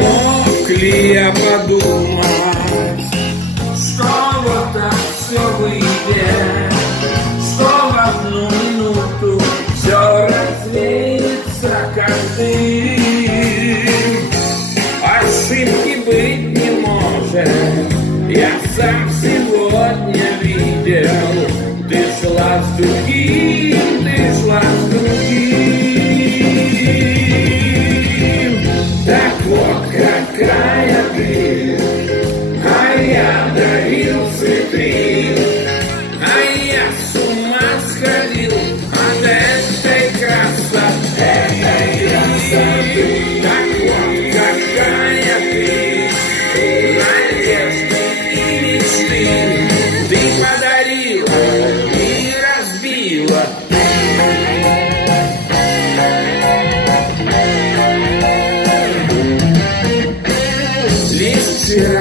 Мог ли я подумать, что вот так все выйдет, что в одну минуту все развеется, как дым. Ошибки быть не может, я сам сегодня видел. Ты шла с другим, ты шла с другим. Так вот какая ты, а я дарил цветы, а я с ума сходил от этой красоты. Так вот какая ты, надежды и мечты ты подарила и разбила. Лишь вчера